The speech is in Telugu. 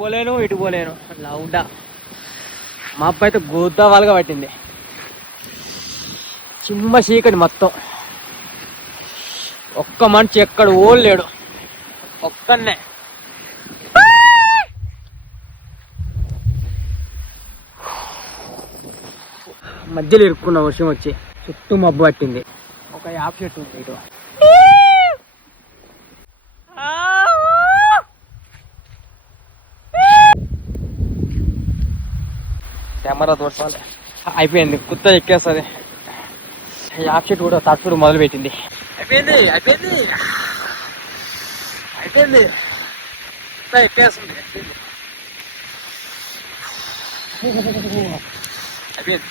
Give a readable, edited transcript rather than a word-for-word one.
పోలేను ఇటు పోలేను లౌడా. మా అబ్బాయి అయితే గోదావాలుగా పట్టింది. చిమ్మ చీకటి మొత్తం. ఒక్క మనిషి ఎక్కడ ఓడలేడు. ఒక్కనే మధ్యలో ఇరుక్కున్న వర్షం వచ్చి చుట్టూ మబ్బు పట్టింది. ఒక యాప్ చెట్టు ఉంది ఇటు. కెమెరా దోర్చాలి. అయిపోయింది, కుత్త ఎక్కేస్తుంది. యాప్ చెట్టు కూడా తట్టుడు మొదలు పెట్టింది. అయిపోయింది అయిపోయింది అయిపోయింది ఎక్కేస్తుంది. అయిపోయింది.